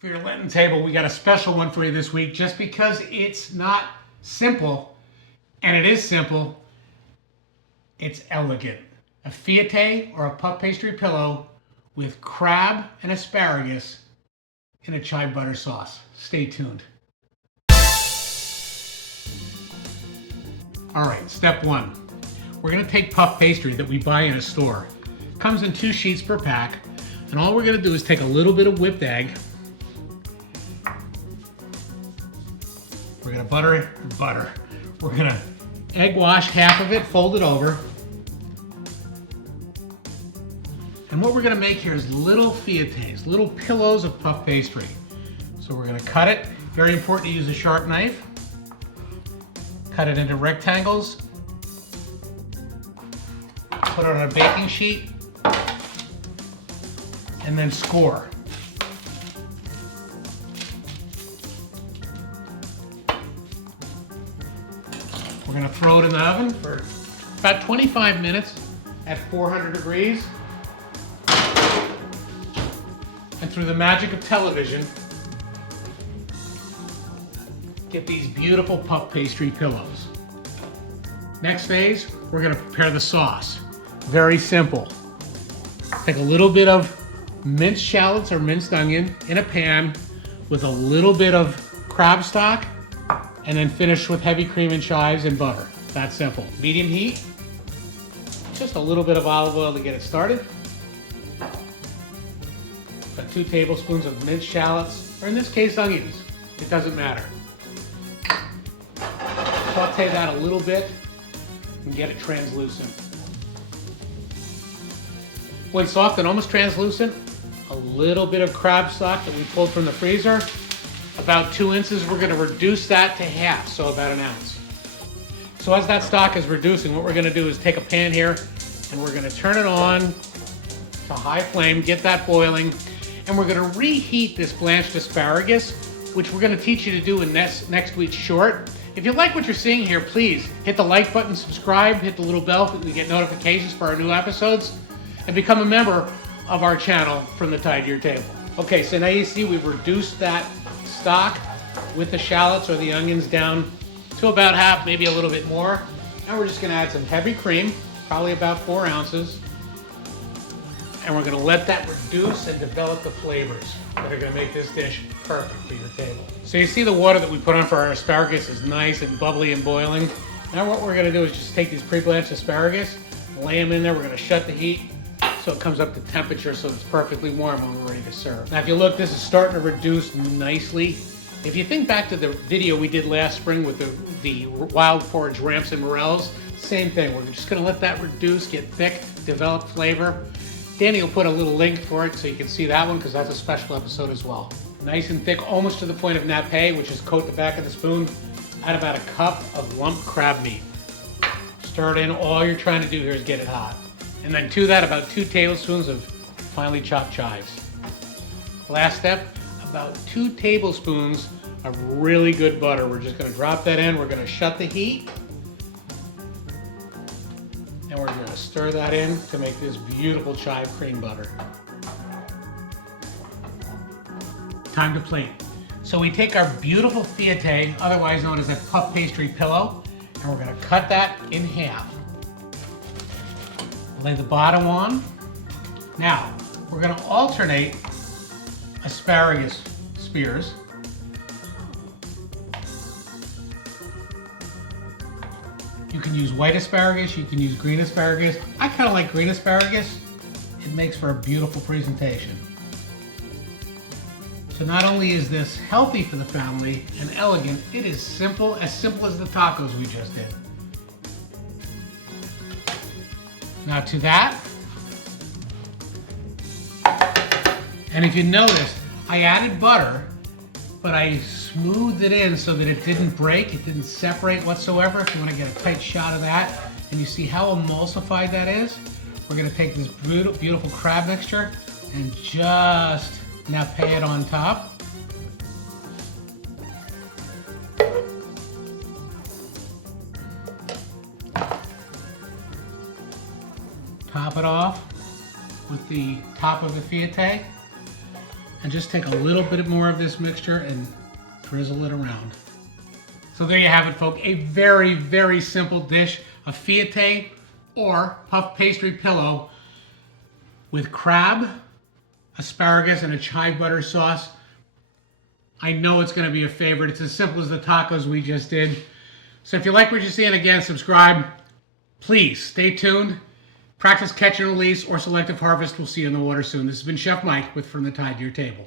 For your Lenten table, we got a special one for you this week just because it's not simple, and it is simple, it's elegant. A feuilletee or a puff pastry pillow with crab and asparagus in a chive butter sauce. Stay tuned. All right, step one. We're gonna take puff pastry that we buy in a store. It comes in 2 sheets per pack, and all we're gonna do is take a little bit of whipped egg. We're gonna butter it, We're gonna egg wash half of it, fold it over. And what we're gonna make here is little feuilletees, little pillows of puff pastry. So we're gonna cut it. Very important to use a sharp knife. Cut it into rectangles. Put it on a baking sheet. And then score. We're gonna throw it in the oven for about 25 minutes at 400 degrees. And through the magic of television, get these beautiful puff pastry pillows. Next phase, we're gonna prepare the sauce. Very simple. Take a little bit of minced shallots or minced onion in a pan with a little bit of crab stock, and then finish with heavy cream and chives and butter. That simple. Medium heat, just a little bit of olive oil to get it started. Got 2 tablespoons of minced shallots, or in this case, onions. It doesn't matter. Saute that a little bit and get it translucent. When soft and almost translucent, a little bit of crab stock that we pulled from the freezer. About 2 ounces, we're gonna reduce that to half, so about 1 ounce. So as that stock is reducing, what we're gonna do is take a pan here and we're gonna turn it on to high flame, get that boiling, and we're gonna reheat this blanched asparagus, which we're gonna teach you to do in next week's short. If you like what you're seeing here, please hit the like button, subscribe, hit the little bell so you get notifications for our new episodes, and become a member of our channel from the Tide to Your Table. Okay, so now you see we've reduced that stock with the shallots or the onions down to about half, maybe a little bit more. Now we're just gonna add some heavy cream, probably about 4 ounces. And we're gonna let that reduce and develop the flavors that are gonna make this dish perfect for your table. So you see the water that we put on for our asparagus is nice and bubbly and boiling. Now what we're gonna do is just take these pre-blanched asparagus, lay them in there. We're gonna shut the heat so it comes up to temperature so it's perfectly warm when we're ready to serve. Now if you look, this is starting to reduce nicely. If you think back to the video we did last spring with the wild forage ramps and morels, same thing. We're just gonna let that reduce, get thick, develop flavor. Danny will put a little link for it so you can see that one because that's a special episode as well. Nice and thick, almost to the point of nappe, which is coat the back of the spoon. Add about 1 cup of lumped crab meat. Stir it in. All you're trying to do here is get it hot. And then to that, about 2 tablespoons of finely chopped chives. Last step, about 2 tablespoons of really good butter. We're just gonna drop that in. We're gonna shut the heat. And we're gonna stir that in to make this beautiful chive cream butter. Time to plate. So we take our beautiful feuilletee, otherwise known as a puff pastry pillow, and we're gonna cut that in half. Lay the bottom on. Now, we're gonna alternate asparagus spears. You can use white asparagus, you can use green asparagus. I kind of like green asparagus. It makes for a beautiful presentation. So not only is this healthy for the family and elegant, it is simple as the tacos we just did. Now to that, and if you noticed, I added butter, but I smoothed it in so that it didn't break, it didn't separate whatsoever. If you want to get a tight shot of that, and you see how emulsified that is, we're going to take this beautiful crab mixture and just nappe it on top. Top it off with the top of the feuilletee. And just take a little bit more of this mixture and drizzle it around. So there you have it, folks. A very, very simple dish of feuilletee or puff pastry pillow with crab, asparagus, and a chive butter sauce. I know it's going to be a favorite. It's as simple as the tacos we just did. So if you like what you're seeing, again, subscribe. Please stay tuned. Practice catch and release or selective harvest. We'll see you in the water soon. This has been Chef Mike with From the Tide to Your Table.